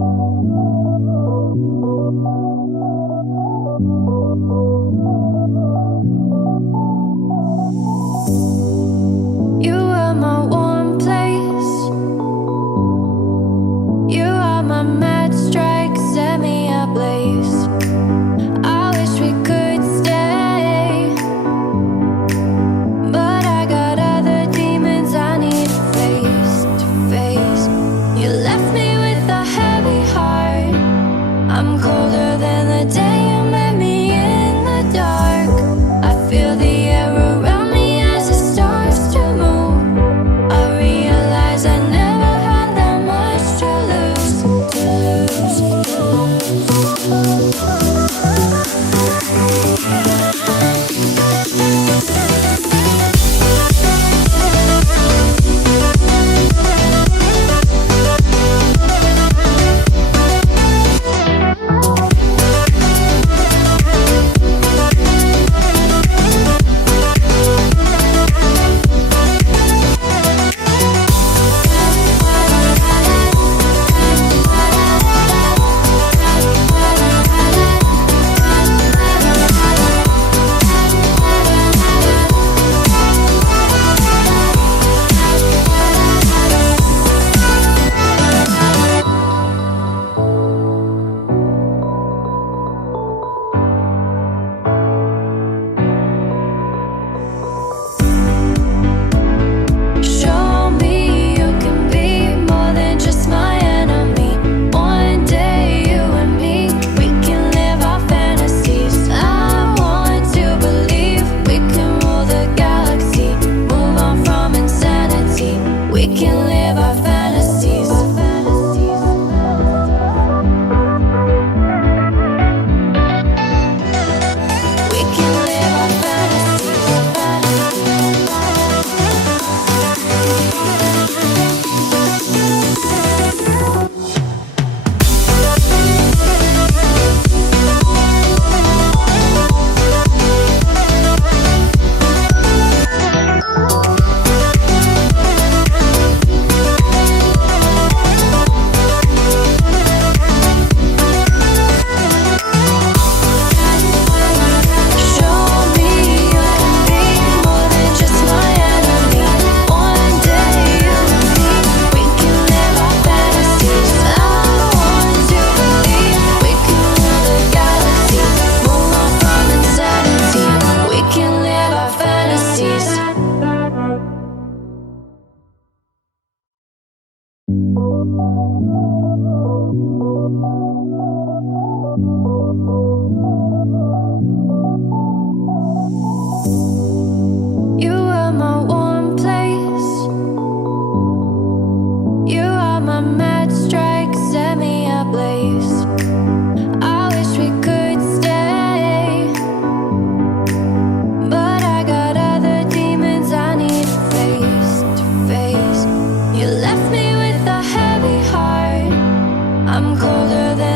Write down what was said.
You are my warm place. You are my mad strike, set me ablaze. I wish we could stay, but I got other demons I need face to face. You left me with a heavy heart. I'm colder than the day you met me in the dark. I feel the air around me as it starts to move. I realize I never had that much to lose, show me you can be more than just my enemy. One day you and me, we can live our fantasies. I want to believe we can rule the galaxy, move on from insanity. We can live our fantasies. We can live our You are my warm place. You are my mad strike, set me ablaze. I wish we could stay, but I got other demons I need face to face. You left me with a heavy heart. I'm colder than